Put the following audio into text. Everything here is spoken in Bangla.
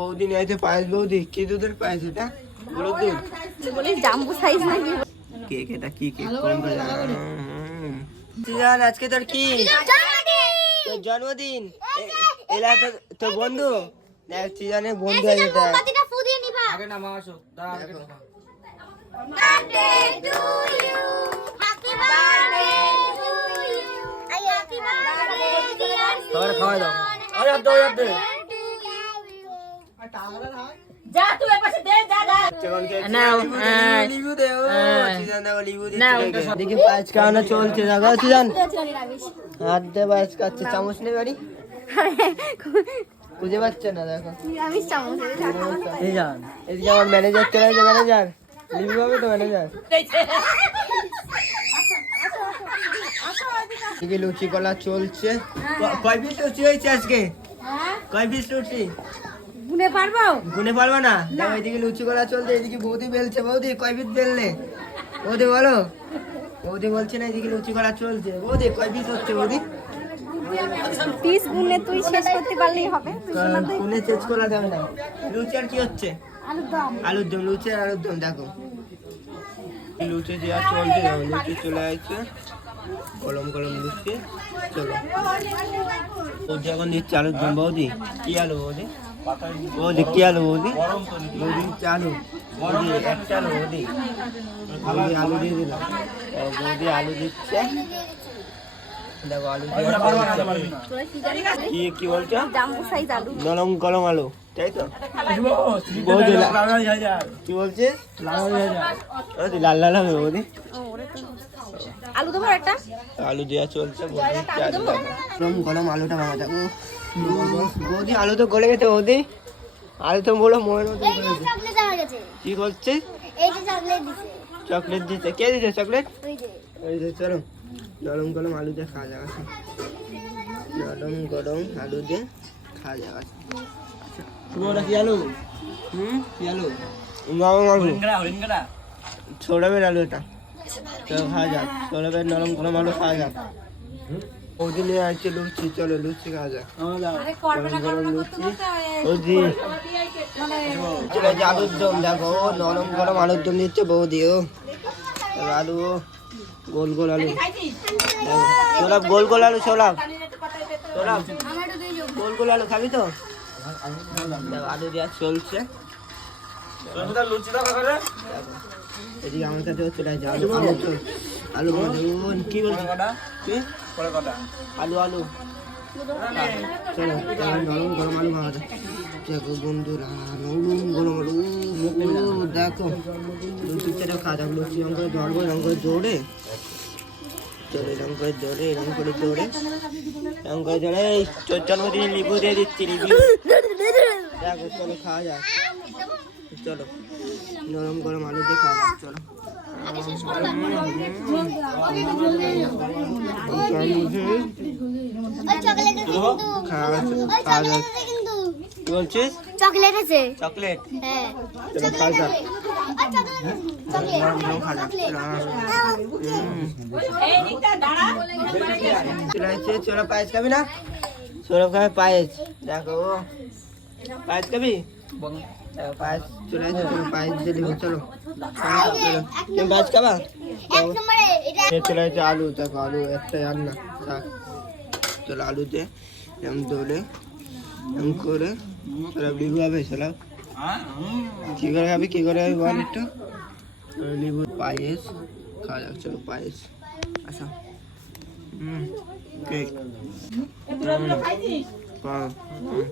বৌদি নিয়ে আছে পায়েস বৌদি কি দুধের পায়েস এটা? গরুর দুধ বলিস জাম্বু সাইজ নাকি? কেক এটা কি কেক? কোন সিজান আজকে তোর কি? তোর জন্মদিন? এলা তো তোর বন্ধু? দেখ সিজানের বন্ধু আছে এটা মোমবাতিটা ফু দিয়ে নিভা আগে নামা আসো। দাঁড়া। Birthday to you happy birthday to you happy birthday dear সবার খাওয়া দাও। আরে হাত দাও। দেখো চলছে দেখো সিজান হাত দিয়ে পায়েস খাচ্ছে। চামচ নেই বাড়ি। খুঁজে পাচ্ছে না দেখো। এই যান এদিকে আমার ম্যানেজার চলে গেছে ম্যানেজার হবে তো ম্যানেজার এদিকে লুচি কলা চলছে। ক- কয় পিস লুচি হয়েছে আজকে? কয় পিস লুচি? গুনে পারব? গুনে পারব না? দেখো এদিকে লুচি কলা চলছে এদিকে বৌদি বেলছে। বৌদি কয় পিস বেললে? বৌদি বলো। বৌদি বলছে না এদিকে লুচি কলা চলছে। বৌদি কয় পিস হচ্ছে বৌদি? পিস গুনে তুই শেষ করতে পারলেই হবে। কোনে চেঞ্জ করা যাবে না লুচি আর কি হচ্ছে? আলুর দম। আলুর দম লুচি আর আলুর দম দেখো। লুচি দেওয়া চলছে লুচি চলে আসছে। কলম কলম লুচি। চলো। বৌদি এখন দিচ্ছে আলুর দম বৌদি। কি আলু বৌদি? বৌদি কি আলু বৌদি দিচ্ছে আলু বৌদি একটা আলু বৌদি আলু দিয়ে দিলাম ও, বৌদি আলু দিচ্ছে দেখো আলু কি কি কি বলছো? জাম্বু সাইজ আলু। নরম কলম আলু তাই তো? বৌদি লা- কি বলছিস লাল লাল হবে বৌদি। আলু দেবো একটা? আলু দেওয়া চলছে বৌদি গরম গরম আলুটা ভাঙা যাব বৌদি আলু তো গলে গেছে বৌদি। আলু তো বলো মনে মতো হয়ে কি করছিস চকলেট দিছে। দিতে কে দিতে চকলেট ওই যে চলো। গরম গরম আলু দিয়ে খাওয়া যাবে। গরম গরম আলু দিয়ে খাওয়া যাবে। শুভটা কি আলু? হুম? কি আলু? নরম আলু হরিঙ্গড়া হরিঙ্গড়া সৌরভের আলু এটা। তো খাওয়া যাক। সৌরভের নরম গরম আলু খাওয়া যাক। ওদিন নিয়ে লুচি চলো লুচি খাওয়া যাক। গরম গরম লুচি। বৌদি চলে যে আলুর দম দেখো নরম গরম আলুর দম দিচ্ছে বৌদি ও। আলু ও। গোল গোল আলু। দেখো গোল গোল আলু সৌরভ সৌরভ গোল গোল আলু খাবি তো? আলু দেওয়া চলছে। এদিকে আমার কাছে চলে আসছে আলু আলু তো আলু কি কটা? আলু আলু। চলো গরম আলু ভাজা দেখো বন্ধুরা নরম গরম দেখো। লুচি চেটে খাওয়া লুচি এরকম করে ধরবো এরকম করে জোরে চলো এরকম করে জোরে এরকম করে জোরে এরকম করে জোরে তোর জন্মদিনে লিবু দিয়ে দিচ্ছি লিবু। দেখো চলো খাওয়া যাক। চলো নরম গরম আলু দিয়ে খাওয়া যাক চলো। খাওয়া যাক বলছিস? চকলেট আছে। চকলেট? হ্যাঁ। চলো পায়েস খাবি না সৌরভ খাবে পায়েস। দেখো। পায়েস খাবি? পায়েস চলে আসছে চলো পায়েস দিব চলো। তুমি পায়েস খাবা? চলে আসছে আলু দেখো আলু একটাই আর না চলো আলু দিয়ে এরম দৌড়ে এরম করে সৌরভ লিবু হবে সৌরভ কি করে খাবি, কি করে খাবি বল একটু। লিবু, পায়েস, খাওয়া যাক, চলো পায়েস। আচ্ছা। হুম, কেক। হুম।